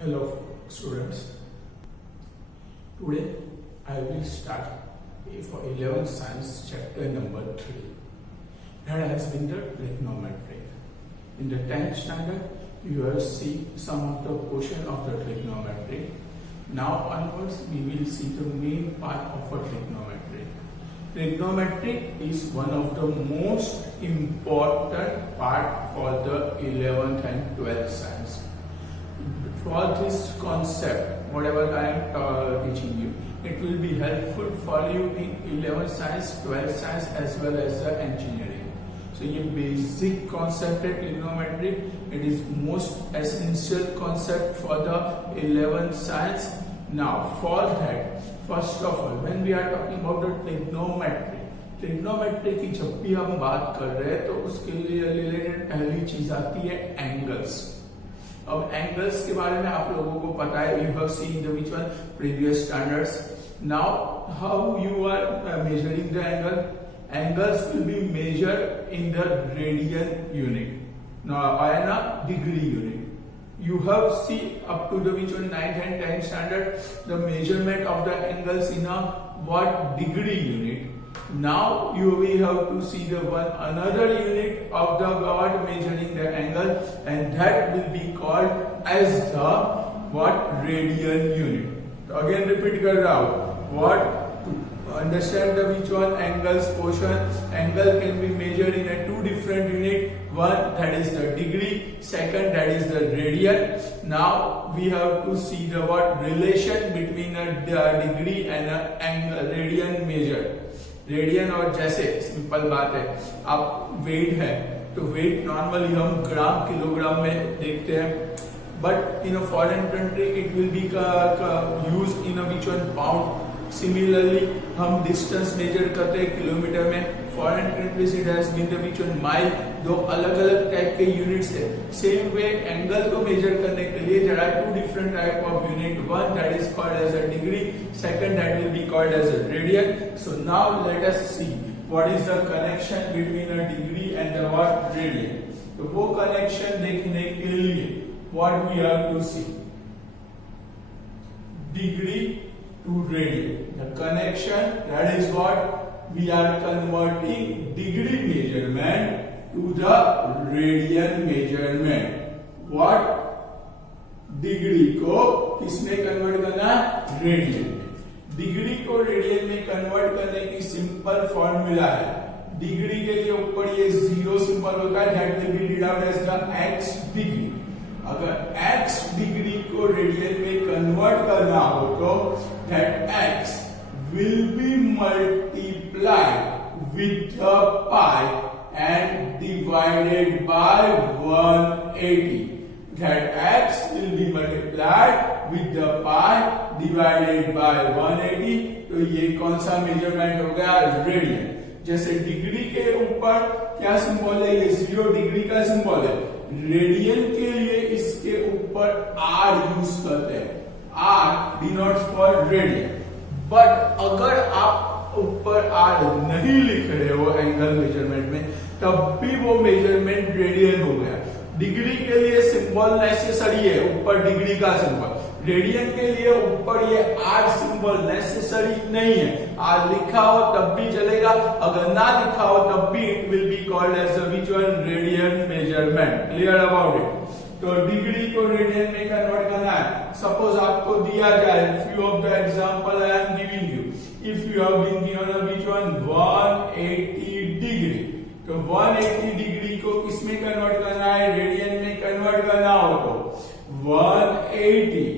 Hello students, today I will start for 11th science chapter number 3 that has been the trigonometry. In the 10th standard you have seen some of the portion of the trigonometry. Now onwards we will see the main part of a trigonometry. Trigonometry is one of the most important part for the 11th and 12th science. For this concept, whatever I am teaching you, it will be helpful for you in 11th science, 12th science as well as the engineering. So ये basic concept है trigonometry. It is most essential concept for the 11th science. Now for that, first of all, when we are talking about the trigonometry की जब भी हम बात कर रहे हैं तो उसके लिए रिलेटेड पहली चीज आती है एंगल्स. अब एंगल्स के बारे में आप लोगों को पता है, you have seen the which one previous standards. Now how you are measuring the angles will be measured in the radian unit now in a degree unit. You have seen up to the which one 9th and 10th standard the measurement of the angles in a what degree unit. Now we have to see the another unit of the what measuring the angle, and that will be called as the what radian unit. So again repeat kar raha hu. What to understand the which one angles portion, angle can be measured in a two different unit. One that is the degree, second that is the radian. Now we have to see the what relation between a degree and a angle radian measure. Radian और जैसे simple बात है, आप wait है तो wait normally हम gram kilogram में देखते हैं, but in a foreign country it will be use in a which one pound. Similarly हम डिस्टेंस मेजर करते हैं किलोमीटर में. Foreign countries it has been the which one mile. दो अलग अलग टाइप के यूनिट्स है. सेम वे एंगल को मेजर करने के लिए there are two different type of unit. One that is called as a degree, second that will be called as a radian. So now let us see what is the connection between a degree and the what radian. तो वो कनेक्शन देखने के लिए what we have to see degree to radian. The connection, that is what we are converting degree measurement to the radian measurement. What degree को किसमें convert करना? Radian में. डिग्री को रेडियन में कन्वर्ट करने की सिंपल फॉर्मूला है. Degree के लिए ऊपर ये जीरो सिंबल होता है, that will be read out as the x degree. अगर x डिग्री को रेडियन में कन्वर्ट करना हो तो that x will be multiplied with the pi and divided by 180. That x will be multiplied with the pi divided by 180. तो ये कौन सा मेजरमेंट हो गया? रेडियन. जैसे डिग्री के ऊपर क्या सिंबल है? ये जीरो डिग्री का सिंबल है. रेडियन के लिए इसके ऊपर r यूज करते हैं. r denotes for radian. But अगर आप ऊपर r नहीं लिख रहे हो एंगल मेजरमेंट में, तब भी वो मेजरमेंट रेडियन हो गया. डिग्री के लिए सिंबल नेसेसरी है, ऊपर डिग्री का सिंबल. रेडियन के लिए ऊपर ये r सिंबल नेसेसरी नहीं है. r लिखा हो तब भी चलेगा, अगर ना लिखा हो तब भी it will be called as a which one? Radian measurement. Clear about it? तो डिग्री को रेडियन में कन्वर्ट करना है. सपोज आपको दिया जाए, few of the example I am giving you. If you have been given a which one? 180 degree. तो 180 degree को किसमें कन्वर्ट करना है? रेडियन में कन्वर्ट करना हो तो 180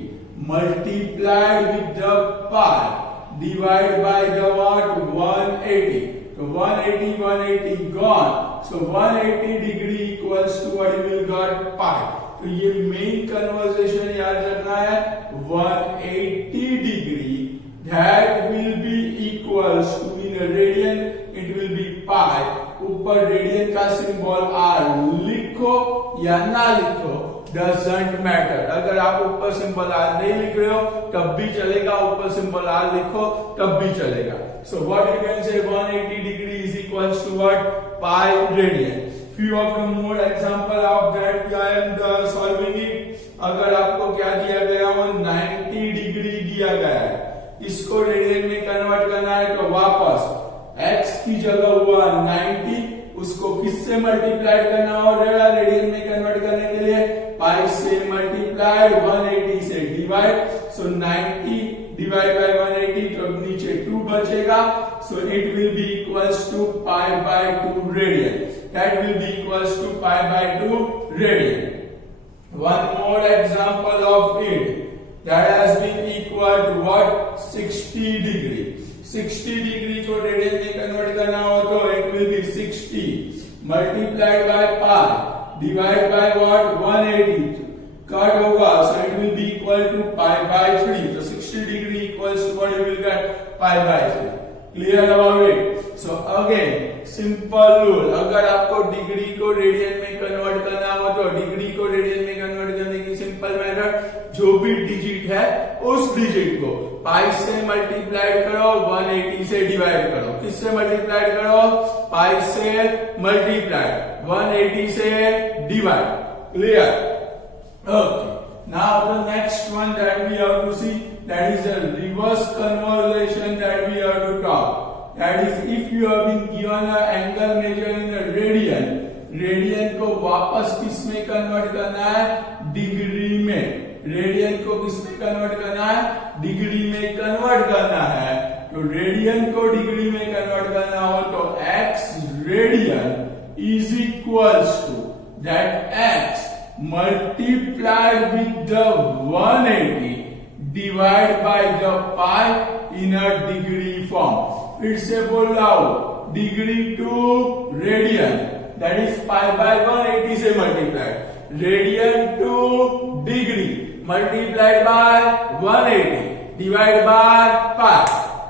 multiplied with the pi divided by the what? 180. So 180 gone. So 180 degree equals to what you will got? Pi. तो ये मेन कन्वर्सेशन याद रखना है. 180 degree that will be equals to in a radian it will be pi. ऊपर radian का symbol r लिखो या ना लिखो डजंट मैटर. अगर आप ऊपर सिंबल r नहीं लिख रहे हो तब भी चलेगा, ऊपर सिंबल r लिखो तब भी चलेगा. So what you can say 180 degree is equals to what? Pi radian. few of the more example of that I am solving it. अगर आपको क्या दिया गया वो 90 डिग्री दिया गया है, इसको रेडियन में कन्वर्ट करना है तो वापस x की जगह हुआ 90, उसको किससे मल्टीप्लाई करना होगा रेडियन में कन्वर्ट करने के लिए? पाई से मल्टीप्लाई 180 से डिवाइड, सो 90 डिवाइड बाय 180 तो नीचे 2 बचेगा, so it will be equals to pi by 2 radian, that will be equals to pi by 2 radian. One more example of it that has been equal to what? 60 degree. 60 degree को radian में convert करना हो तो it will be 60 multiplied by pi divided by what? 180. Cut होगा, so it will be equal to pi by 3. So 60 degree equals to what you will get? Pi by 3. Clear about it? So again, simple rule. अगर आपको degree को radian में convert करना हो तो degree को radian में कन्वर्ट करने की सिंपल मेथड, जो भी डिजिट है उस डिजिट को पाई से मल्टीप्लाई करो, 180 से डिवाइड करो. किससे मल्टीप्लाई करो? पाई से मल्टीप्लाई 180 से divide. Clear? Okay. Now the next one that we have to see, that is a reverse conversion that we have to talk. That is, if you have been given an angle measure in a radian, radian को वापस किस में convert करना है? Degree में. Radian को किस में कन्वर्ट करना है? डिग्री में कन्वर्ट करना है. तो रेडियन को डिग्री में कन्वर्ट करना हो तो x radian is equals to that x multiplied with the 180 divided by the pi in a degree form. फिर से बोल रहा हूं, degree to radian that is pi by 180 से multiplied, radian to degree multiplied by 180 divided by pi.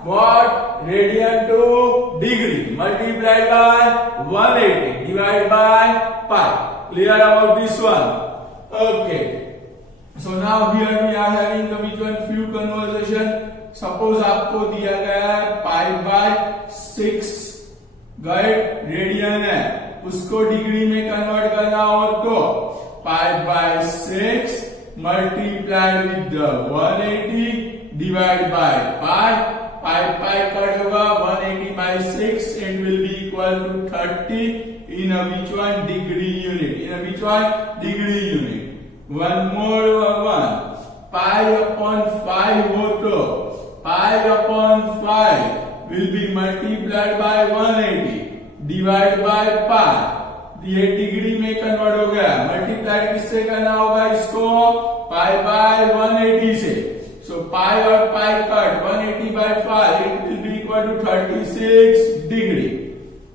What? Radian to degree multiplied by 180 divided by pi. Clear about this one? Okay. So now here we are having the which one? Few conversation. Suppose आपको दिया गया है pi by 6 guide radian है, उसको degree में convert करना हो तो pi by 6 multiplied with the 180 divided by pi. pi cut होगा, 180 by 6 and will be equal to 30 in a which one? Degree unit. In a which one? Degree unit. One more one. Pi upon 5 हो तो pi upon 5 will be multiplied by 180 divided by pi. ये degree में convert हो गया, multiply किससे करना होगा इसको? पाई बाय 180 से. सो पाई और pi cut, 180 by 5 it will be equal to 36 degree.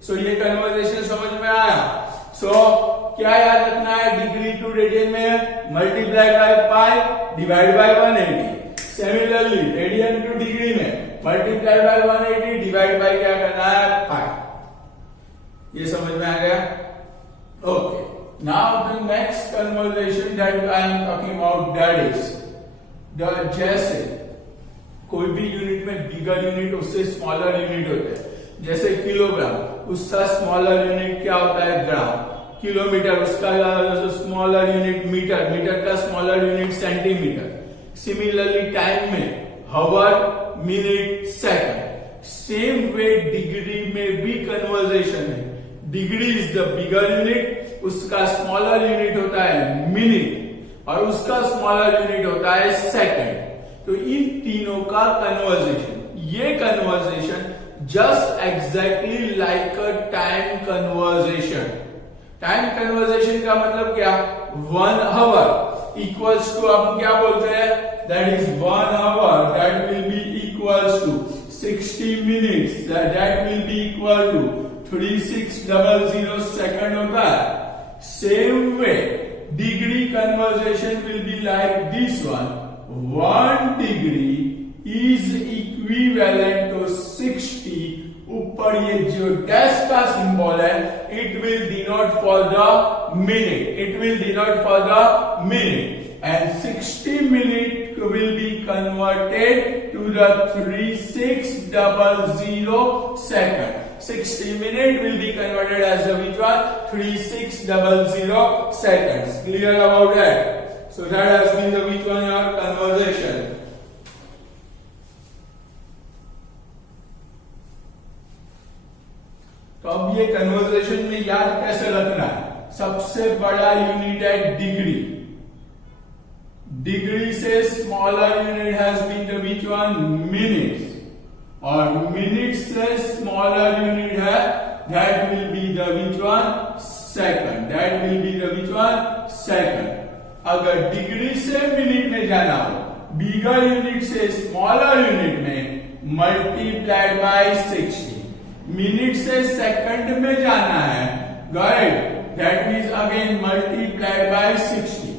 So ये कन्वर्सेशन समझ में आया? सो क्या याद रखना है? डिग्री टू रेडियन में multiply by pi divide by 180. Similarly radian to degree में मल्टीप्लाई बाय 180 डिवाइड बाय क्या करना है? पाई. ये समझ में आ गया? Okay. Now the next conversation that I am talking about, that is the जैसे कोई भी यूनिट में बिगर यूनिट उससे स्मॉलर यूनिट होता है. जैसे किलोग्राम, उसका स्मॉलर यूनिट क्या होता है? ग्राम. किलोमीटर, उसका स्मॉलर यूनिट मीटर, मीटर का smaller unit centimetre. Similarly time में hour, minute, second. Same way degree में भी कन्वर्सेशन है. Degree is the bigger unit, उसका स्मॉलर यूनिट होता है मिनट और उसका स्मॉलर यूनिट होता है सेकंड. तो इन तीनों का कन्वर्सेशन, ये conversation just exactly like a time conversation. Time conversation का मतलब क्या? 1 आवर इक्वल्स टू, हम क्या बोलते हैं? That is 1 hour that will be equals to 60 minutes that will be equal to 3600 second होता है. Same way degree conversation will be like this one. 1 degree is equivalent to 60. ऊपर ये जो dash का सिंबल है, it will denote for the minute, it will denote for the minute. And 60 minute will be converted to the 3600 second. 60 minute will be converted as the which one? 3600 seconds. Clear about that? So that has been the which one your conversation. तो अब ये conversation में याद कैसे रखना है? सबसे बड़ा यूनिट है डिग्री. डिग्री से smaller unit has been the which one? Minutes. और मिनट से स्मॉलर यूनिट है that will be the which one? Second. That will be the which one? Second. अगर डिग्री से मिनट में जाना हो, बिगर यूनिट से स्मॉलर यूनिट में मल्टीप्लाइड बाय 60. मिनट से सेकंड में जाना है, right, that means again multiplied by 60.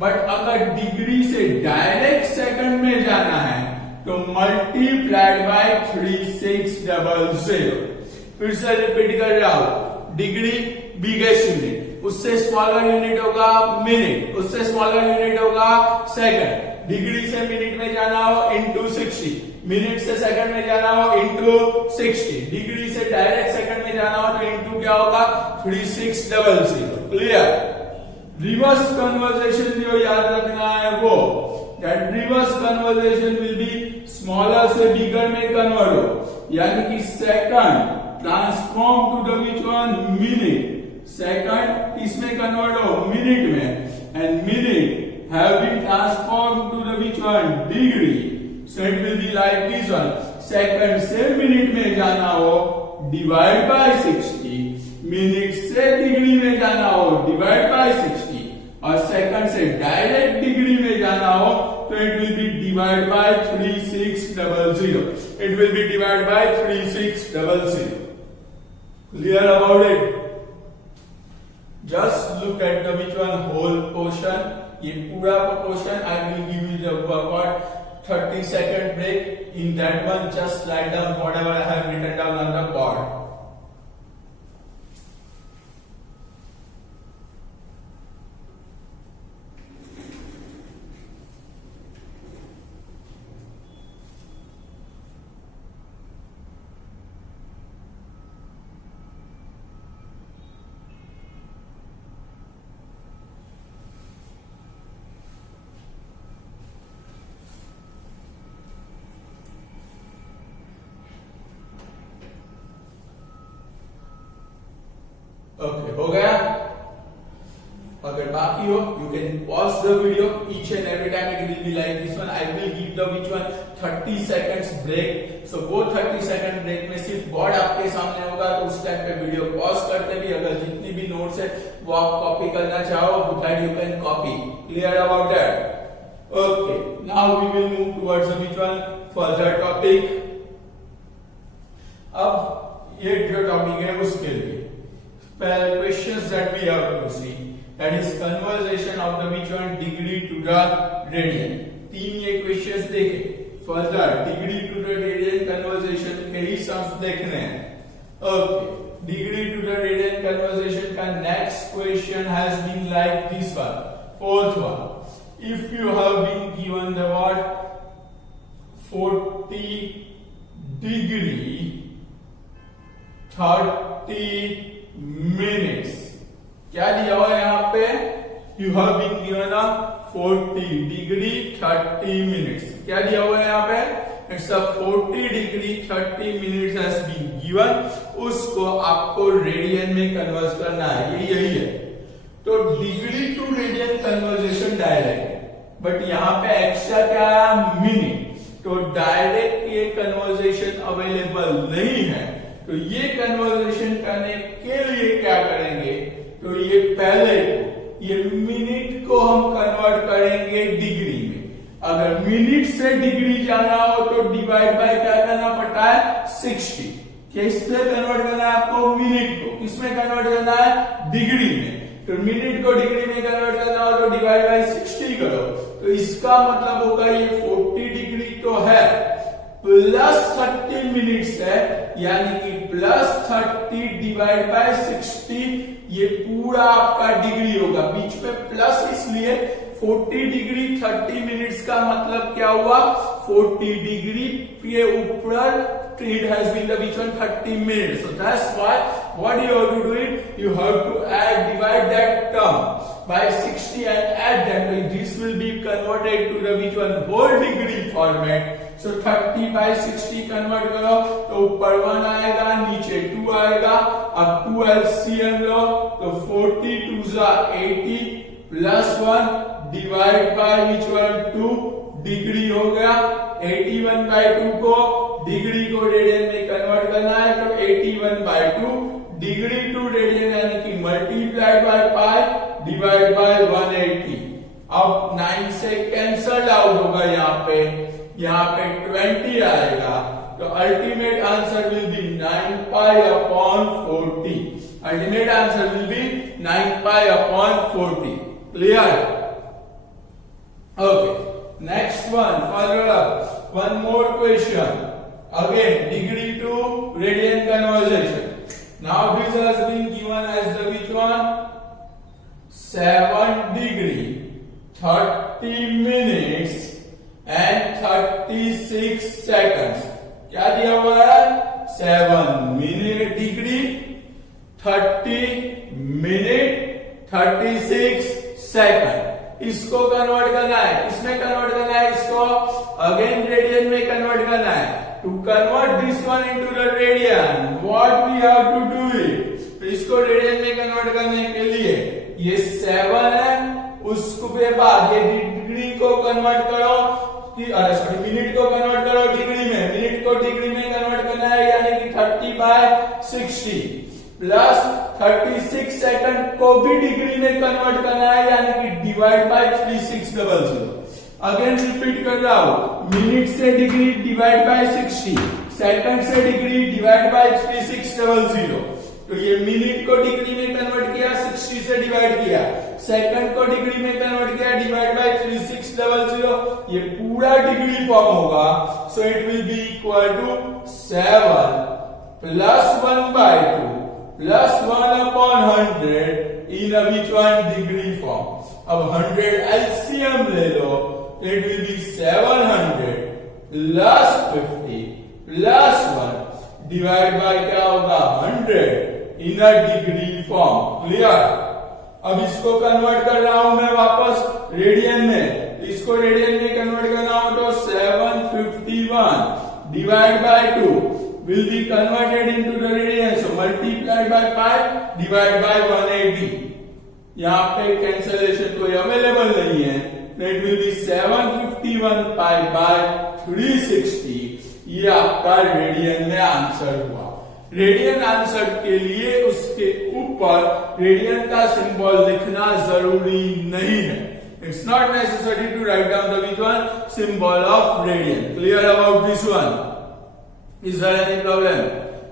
But अगर डिग्री से डायरेक्ट सेकंड में जाना है तो मल्टीप्लाइड बाय 3600. फिर से रिपीट कर रहा हूं, डिग्री बिगेस्ट यूनिट, उससे स्मॉलर यूनिट होगा मिनट, उससे स्मॉलर यूनिट होगा सेकंड. डिग्री से मिनट में जाना हो इंटू 60, मिनट से सेकंड में जाना हो इंटू 60, डिग्री से डायरेक्ट सेकंड में जाना हो तो इंटू क्या होगा? 3600. क्लियर? रिवर्स कन्वर्सेशन जो याद रखना है वो, that reverse conversation will be smaller से बिगर में कन्वर्ट हो, यानी कि second transform to the which one? Minute. Second इसमें कन्वर्ट हो मिनट में, and minute have been transformed to the which one? Degree. So it will be like this one. Second से minute में जाना हो divide by 60, मिनट से degree में जाना हो divide by 60, और सेकंड से डायरेक्ट डिग्री में जाना हो तो it will be divide by 3600. It will be divide by 3600. Clear about it? Just look at the which one? Whole portion. ये पूरा portion I will give you the work 30 second break. In that one just write down whatever I have written down on the board. Okay, हो गया? अगर बाकी हो you can pause the video. Each and every time it will be like this one. I will give the which one? 30 seconds break. So वो 30 second break में सिर्फ board आपके सामने होगा, तो उस टाइम पे वीडियो पॉज करते भी अगर जितनी भी नोट्स है वो आप कॉपी करना चाहो that you can copy. Clear about that? Okay, now we will move towards the which one? Further topic. अब ये जो टॉपिक है उसके लिए questions that we have to see, that is conversion of the which one? Degree to the radian. तीन ये questions देखे. Further degree to the radian conversion के ही सम्स देखने हैं. Okay, degree to the radian conversion का next question has been like this one, fourth one. If you have been given the what? 40 degree 30 minutes. क्या दिया हुआ है यहाँ पे? You have been given a 40 degree 30 minutes. क्या दिया हुआ है यहाँ पे? It's a 40 degree 30 minutes has been given. उसको आपको रेडियन में कन्वर्ट करना है. ये यही है. तो degree to radian conversion direct है, बट यहाँ पे एक्स्ट्रा क्या है? मिनट. तो डायरेक्ट ये कन्वर्जेशन अवेलेबल नहीं है. तो ये कन्वर्सेशन करने के लिए क्या करेंगे? तो ये पहले ये मिनट को हम कन्वर्ट करेंगे डिग्री में. अगर मिनट से डिग्री जाना हो तो डिवाइड बाय क्या करना पड़ता है? 60. किससे कन्वर्ट करना है आपको? मिनट को. किसमें कन्वर्ट करना है? डिग्री में. तो मिनट को डिग्री में कन्वर्ट करना हो तो डिवाइड बाय 60 करो. तो इसका मतलब होगा ये 40 डिग्री तो है प्लस 30 मिनट्स है, यानी कि प्लस 30 डिवाइड बाय 60. ये पूरा आपका डिग्री होगा. बीच में प्लस इसलिए 40 डिग्री 30 मिनट्स का मतलब क्या हुआ? 40 डिग्री के ऊपर it has been the which one? 30 minutes. So that's why what you have to do it, you have to add, divide that term. by 60 and add them. This will be converted to the which one? Whole degree format. So 30 by 60 convert करो तो ऊपर 1 आएगा, नीचे 2 आएगा. अब 2 LCM लो तो 40 2 80 plus 1 divide by which one? 2 degree हो गया. 81 by 2 को डिग्री को रेडियन में कन्वर्ट करना है तो 81 by 2 डिग्री टू रेडियन यानी कि multiplied by pi divide by 180. अब 9 से कैंसल आउट होगा, यहाँ पे 20 आएगा तो ultimate answer will be 9 pi upon 40. Ultimate answer will be 9 pi upon 40. Clear? Okay, next one. Further up, one more question. Again degree to radian conversion. Now this has been given as the which one? 7 degree, 30 minutes and 36 seconds. क्या दिया हुआ है? 7 minute degree, 30 minute 36 second. इसको convert करना है. किसमें convert करना है? इसको अगेन रेडियन में कन्वर्ट करना है. To convert this one into the radian, what we have to do it? तो इसको रेडियन में कन्वर्ट करने के लिए ये 7 है, उसको के बाद ये डिग्री को कन्वर्ट करो मिनट को कन्वर्ट करो डिग्री में. मिनट को डिग्री में कन्वर्ट करना है यानी कि 30 by 60 प्लस 36 सेकंड को भी डिग्री में कन्वर्ट करना है यानी कि डिवाइड बाय 3600. अगेन रिपीट कर रहा हूं. मिनट से डिग्री डिवाइड बाय 60, सेकंड से डिग्री डिवाइड बाय 3600. तो ये मिनट को डिग्री में कन्वर्ट किया, 60 से डिवाइड किया. सेकंड को डिग्री में कन्वर्ट किया, डिवाइड बाय 3600. ये पूरा डिग्री फॉर्म होगा. So it will be equal to 7 plus 1 by 2 plus 1 upon 100 in which one? Degree form. अब 100 LCM ले लो. It will be 700 plus 50 plus 1 divide by क्या होगा? 100 in a degree form. Clear? अब इसको convert कर रहा हूं मैं वापस रेडियन में. इसको रेडियन में कन्वर्ट करना हो तो 751 divide by 2 will be converted into the radian. So multiplied by pi divide by 180. यहाँ पे कैंसलेशन कोई अवेलेबल नहीं है. It will be 751 pi by 360. ये आपका रेडियन में आंसर हुआ. रेडियन आंसर के लिए उसके ऊपर रेडियन का सिंबल लिखना जरूरी नहीं है. It's not necessary to write down the which one? Symbol of radian. Clear about this one? Is there any problem?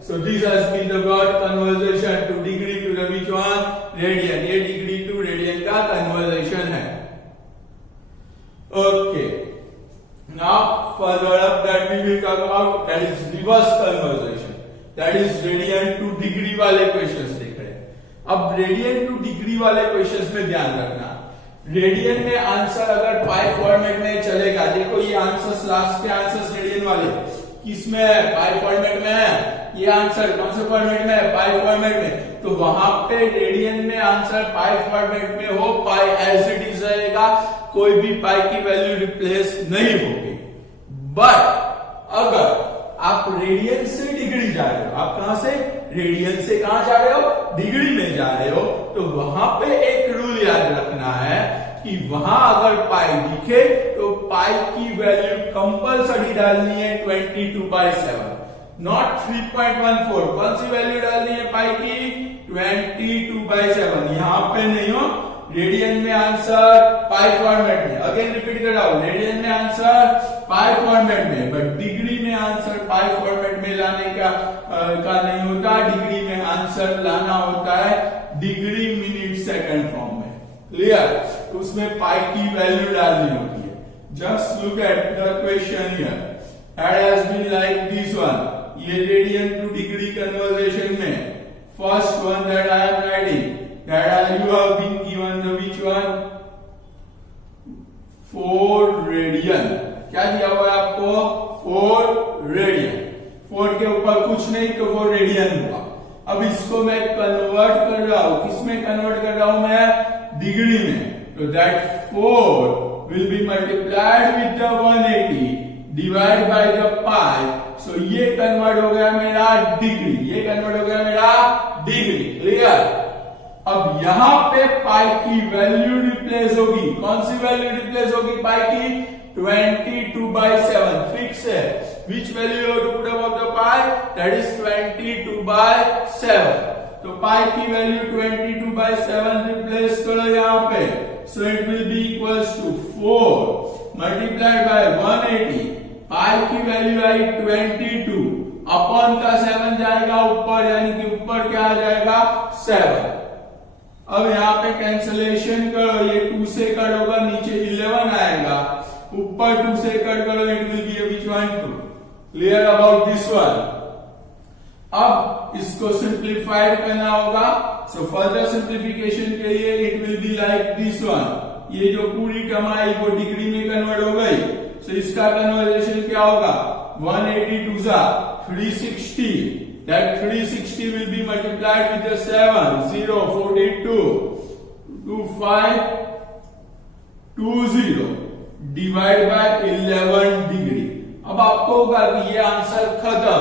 So this has been the word conversion to degree to the which one? Radian. ये degree to radian का conversation है. Okay. Now further up that we will talk about that is reverse conversion. That is radian to degree वाले questions देख रहे हैं. अब radian to degree वाले questions में ध्यान रखना. रेडियन में आंसर अगर पाई फॉर्मेट में चलेगा. देखो ये आंसर्स लास्ट के आंसर्स रेडियन वाले किसमें है? पाई फॉर्मेट में है. ये आंसर कौन से फॉर्मेट में है? पाई फॉर्मेट में. तो वहां पे रेडियन में आंसर पाई फॉर्मेट में हो, पाई एज इट इज रहेगा, कोई भी पाई की वैल्यू रिप्लेस नहीं होगी. बट अगर आप रेडियन से डिग्री जा रहे हो, आप कहां से? रेडियन से कहां जा रहे हो? डिग्री में जा रहे हो. तो वहां पे एक रूल याद रखना है कि वहां अगर पाई दिखे तो पाई की वैल्यू कंपलसरी डालनी है 22/7, नॉट 3.14. कौन सी वैल्यू डालनी है पाई की? 22/7. यहां पे नहीं हो. रेडियन में आंसर पाई फॉर्मेट में. अगेन रिपीट कर रहा हूं. रेडियन में आंसर पाई फॉर्मेट में, बट डिग्री में आंसर पाई फॉर्मेट में लाने का नहीं होता. डिग्री में आंसर लाना होता है डिग्री मिनट सेकंड फॉर्म में. क्लियर? तो उसमें पाई की वैल्यू डालनी होती है. Just look at the question here. It has been like this one. ये रेडियन टू डिग्री कन्वर्जेशन में first one that I am writing, that you have been given the which one? 4 radian. क्या दिया हुआ है आपको? 4 radian. 4 के ऊपर कुछ नहीं तो 4 रेडियन हुआ. अब इसको मैं कन्वर्ट कर रहा हूं. किसमें कन्वर्ट कर रहा हूं मैं? डिग्री में, तो that 4 will be multiplied with the 180 divide by the pi. So ये कन्वर्ट हो गया मेरा डिग्री, ये कन्वर्ट हो गया मेरा डिग्री। क्लियर? अब यहां पे पाई की वैल्यू रिप्लेस होगी। कौन सी वैल्यू रिप्लेस होगी पाई की? 22/7 फिक्स है। Which value you have to put above the pi? That is 22/7. तो पाई की वैल्यू 22/7 रिप्लेस करो यहाँ पे। So it will be equals to 4 multiplied by 180। पाई की वैल्यू आई 22, अपॉन का 7 जाएगा ऊपर, यानी कि ऊपर क्या आ जाएगा? 7। अब यहाँ पे कैंसलेशन करो, ये 2 से कट होगा, नीचे 11 आएगा, ऊपर 2 से कट करो, it will B which one 2। Clear about this one? अब इसको सिंप्लीफाइड करना होगा। सो फर्दर सिंप्लीफिकेशन के लिए it will be like this one. ये जो पूरी टर्म आई वो डिग्री में कन्वर्ट हो गई। सो इसका कन्वर्जेशन क्या होगा? 182 सा 360, that 360 will be multiplied with the 7 0 42 2520 divide by 11 degree. अब आपको होगा कि ये आंसर खत्म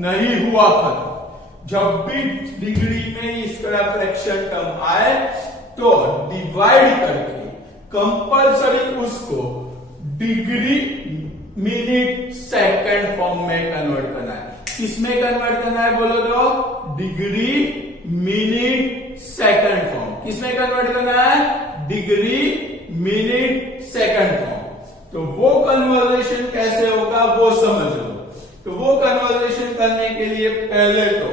नहीं हुआ। खत्म जब भी डिग्री में इस तरह फ्रैक्शन टर्म आए तो डिवाइड करके कंपलसरी उसको डिग्री मिनट सेकंड फॉर्म में कन्वर्ट करना है। किसमें कन्वर्ट करना है बोलो तो? Degree minute second form. किसमें कन्वर्ट करना है? Degree minute second form. तो वो कन्वर्जेशन कैसे होगा वो समझ लो। तो वो कन्वर्जेशन करने के लिए पहले तो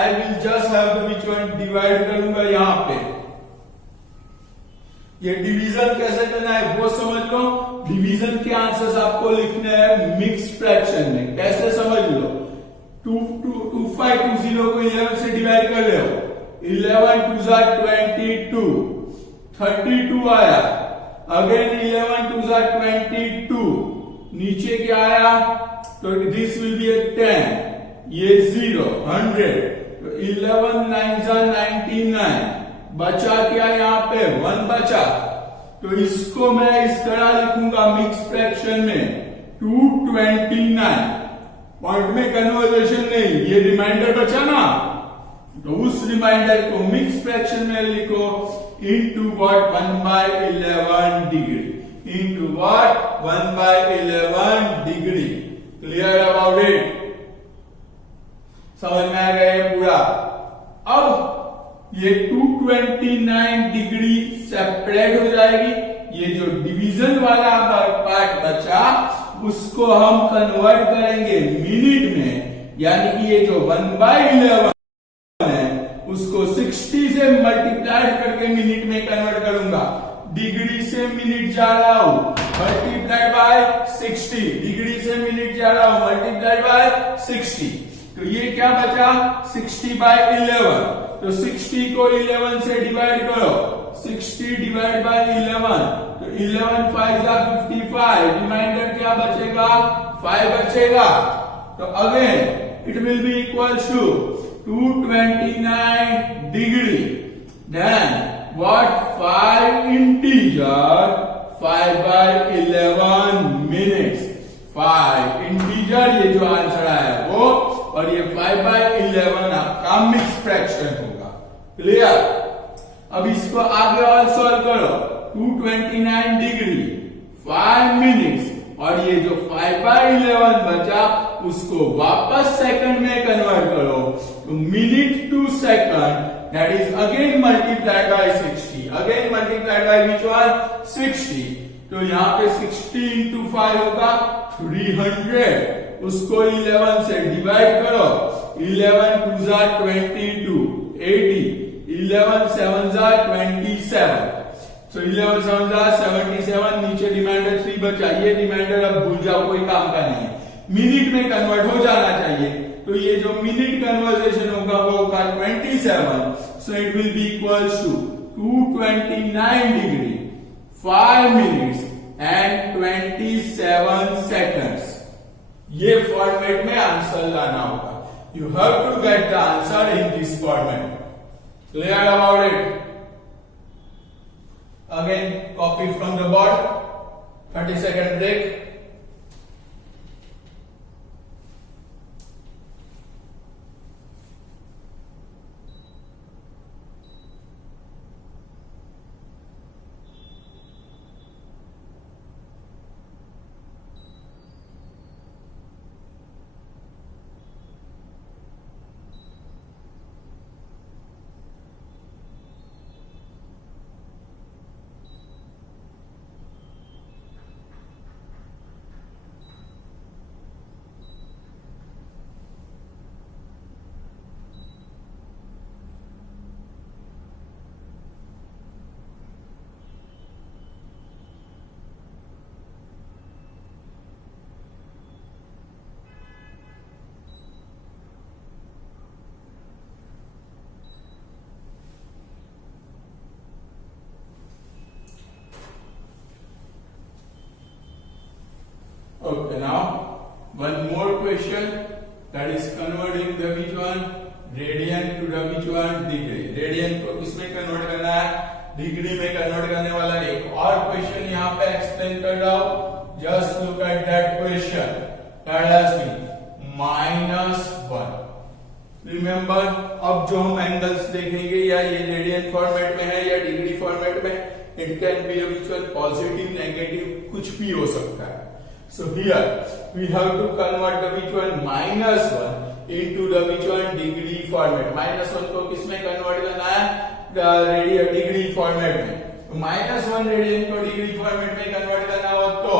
I will just have to which one divide करूंगा यहां पे। ये डिवीजन कैसे करना है वो समझ लो। डिवीजन के आंसर्स आपको लिखने हैं मिक्स फ्रैक्शन में। कैसे समझ लो? 2520 को 11 से डिवाइड कर ले। 11 2 22, 32 आया, अगेन 11 2 22, नीचे क्या आया? तो दिस विल बी 10, ये 0 100, तो 11 9 99, बचा क्या यहाँ पे? 1 बचा। तो इसको मैं इस तरह लिखूंगा मिक्स फ्रैक्शन में 229। पॉइंट में कन्वर्जेशन नहीं, ये रिमाइंडर बचा ना, तो उस रिमाइंडर को मिक्स फ्रैक्शन में लिखो into what 1/11 degree, into what 1/11 degree. Clear about it? समझ में आ गया ये पूरा? अब ये 229 डिग्री सेपरेट हो जाएगी। ये जो डिवीजन वाला पार्ट बचा उसको हम कन्वर्ट करेंगे मिनट में, यानी कि ये जो 1/11 है उसको 60 से मल्टीप्लाई करके मिनट में कन्वर्ट करूंगा। डिग्री से मिनट जा रहा हूं, मल्टीप्लाइड बाय 60, डिग्री से मिनट जा रहा हूं, मल्टीप्लाइड बाय 60। तो ये क्या बचा? 60/11। तो 60 को 11 से डिवाइड करो, 60 डिवाइड बाय 11, तो 11 5 55, रिमाइंडर क्या बचेगा? 5 बचेगा। तो again it will be equal to 229 degree, then what 5 integer 5/11 minutes. 5 integer ये जो आंसर आया वो, और ये 5/11 आपका मिक्स फ्रैक्शन होगा। क्लियर? अब इसको आगे और सॉल्व करो। 229 डिग्री 5 मिनट्स, और ये जो 5/11 बचा उसको वापस सेकंड में कन्वर्ट करो। तो minute to second, that is again multiplied by 60, again multiplied by which one? 60। तो यहाँ पे 60 इंटू 5 होगा 300, उसको 11 से डिवाइड करो। 11 2 22, 80, 11 7 27, तो 11 7 77, नीचे रिमाइंडर 3 बचा। ये रिमाइंडर अब भूल जाओ, कोई काम का नहीं है, मिनट में कन्वर्ट हो जाना चाहिए। तो ये जो मिनट कन्वर्जेशन होगा वो होगा 27। So it will be equals to 229 degree 5 minutes and 27 seconds. ये फॉर्मेट में आंसर लाना होगा। You have to get the answer in this format. Clear about it? Again, copy from the board. 30-second break. Okay, now one more question, that is converting the which one radian to the which one degree. Radian को किसमें convert करना है, degree में convert करने वाला एक और question यहाँ पे एक्सप्लेन कर रहा हूं. Just look at that question. That has been -1. Remember, अब जो हम एंगल्स देखेंगे या ये रेडियन फॉर्मेट में है या डिग्री फॉर्मेट में, it can be which one positive, negative, कुछ भी हो सकता है. So here we have to convert the which one -1 into the which one degree format. -1 को किसमें कन्वर्ट करना है, रेडियन डिग्री फॉर्मेट में. तो -1 रेडियन को डिग्री फॉर्मेट में कन्वर्ट करना हो तो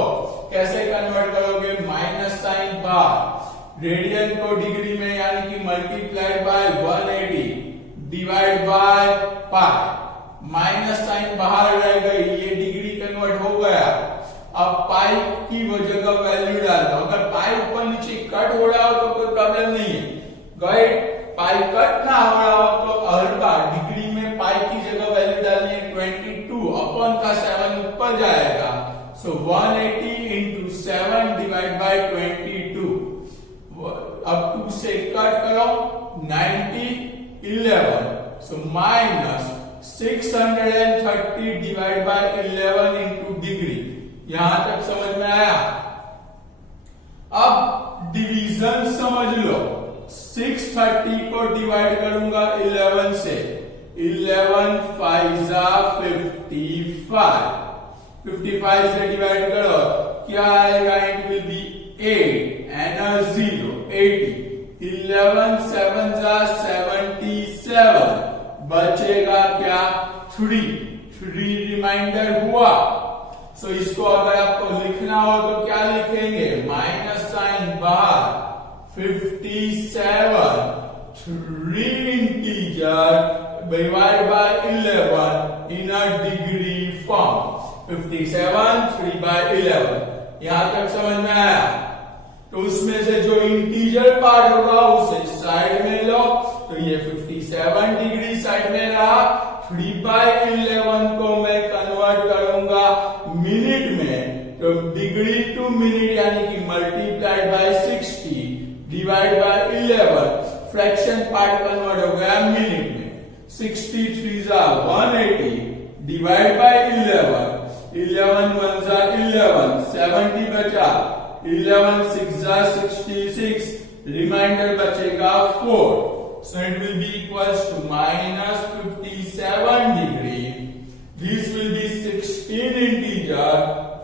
कैसे कन्वर्ट करोगे, माइनस साइन बार रेडियन को डिग्री में यानी कि multiplied by 180 divide by pi. Minus sign बाहर रह गई, ये डिग्री कन्वर्ट हो गया. अब पाई की वो जगह वैल्यू डाल दो. अगर पाई ऊपर नीचे कट हो रहा हो तो कोई प्रॉब्लम नहीं है. गाइड पाई कट ना हो रहा हो तो हर बार डिग्री में पाई की जगह वैल्यू डालनी है 22 अपॉन का 7 ऊपर जाएगा. सो 180 इंटू 7 डिवाइड बाय 22. अब 2 से कट करो 90 11. So minus 630 divide by 11 into degree. यहां तक समझ में आया. अब डिवीजन समझ लो. 630 को डिवाइड करूंगा 11 से. 11 5 जा 55. 55 से डिवाइड करो क्या आएगा, इट विल बी 8 एंड अ 0 80. 11 7 जा 77. बचेगा क्या, 3 रिमाइंडर हुआ. सो इसको अगर आपको लिखना हो तो क्या लिखेंगे, माइनस साइन बाहर 57 3 integer divide by 11 in a degree form. 57 3 by 11. यहां तक समझ में आया. तो उसमें से जो इंटीजर पार्ट होगा उसे साइड में लो. तो ये 57 डिग्री साइड में रहा. 3 बाय 11 को मैं कन्वर्ट करूंगा मिनट में. तो डिग्री टू मिनट यानी कि multiplied by 60 divide by 11. Fraction part convert हो गया मिनट में. 63 जा 180 डिवाइड बाय 11. 11 1 जा 11. 70 बचा. 11 6 जा 66. रिमाइंडर बचेगा 4. So it will be equals to minus 57 degree. This will be 16 integer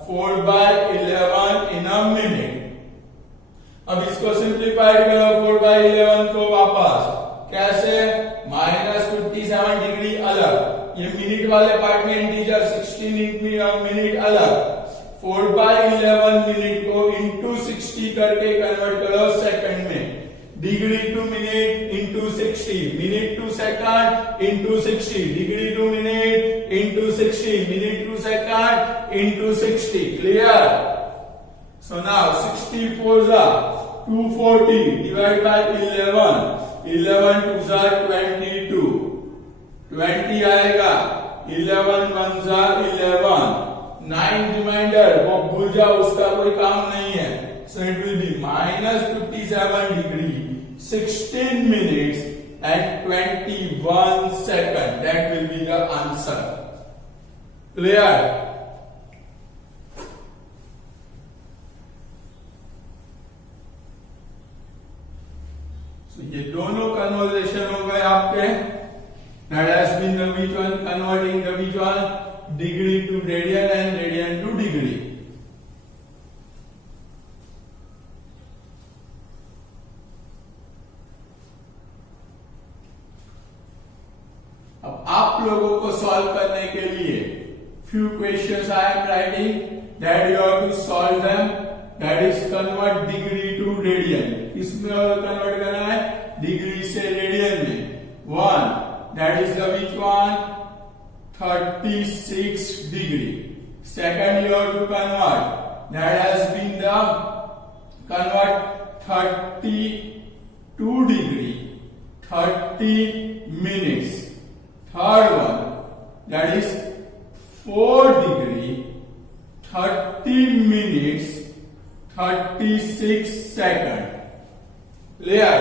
4 by 11 in a minute. अब इसको सिंप्लीफाइड करो 4 by 11 को वापस. कैसे, माइनस 57 डिग्री अलग, ये मिनट वाले पार्ट में इंटीजर 16 मिनट अलग. 4 by 11 मिनट को इंटू 60 करके कन्वर्ट करो सेकंड में. Degree to minute into 60, minute to second into 60, degree to minute into 60, minute to second into 60. Clear. So now 64 जा 240 डिवाइड बाय 11. 11 2 जा 22. 20 आएगा. 11 1 जा 11. 9 रिमाइंडर वो भूल जाओ, उसका कोई काम नहीं है. So it will be minus 57 degree, 16 minutes and 21 seconds. That will be the answer. Clear? So ये दोनों कन्वर्सेशन हो गए आपके. That has been the which one? Converting the which one? Degree to radian and radian to degree. अब आप लोगों को solve करने के लिए few questions I am writing that you have to solve them. That is convert degree to radian. इसमें convert करना है डिग्री से रेडियन में. One, that is the which one? 36 degree. Second, you have to convert. That has been the convert 32 degree. 30 minutes. Third one, that is 4 degree, 30 minutes, 36 seconds. Clear?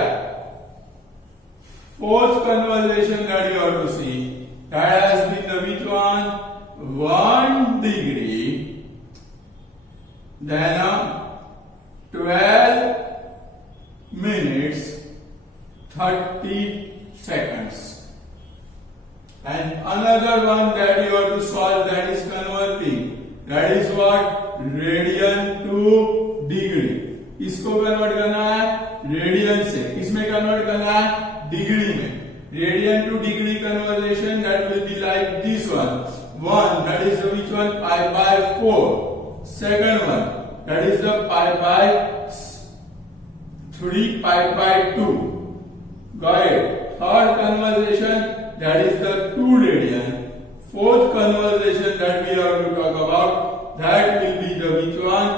Fourth conversation that you have to see, that has been the which one? 1 degree, then 12 minutes, 30 seconds. And another one that you have to solve, that is converting. That is what? Radian to degree. इसको convert करना है radian से. किसमें convert करना है? Degree में. Radian to degree conversion, that will be like this one. One, that is the which one? Pi by 4. Second one, that is the pi by 3 pi by 2. Got it? Third conversation, that is the 2 radian. Fourth conversation that we have to talk about, that will be the which one?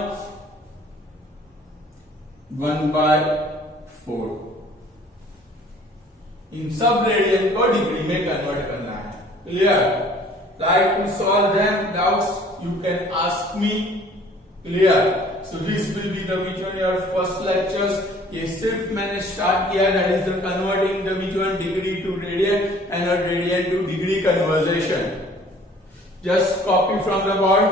1 by 4. इन सब radian को degree में convert करना है. Clear? Try to solve them. Doubts you can ask me. Clear? So this will be the which one? Your first lectures. ये सिर्फ मैंने start किया. That is the converting the which one? Degree to radian and a radian to degree conversion. Just copy from the board.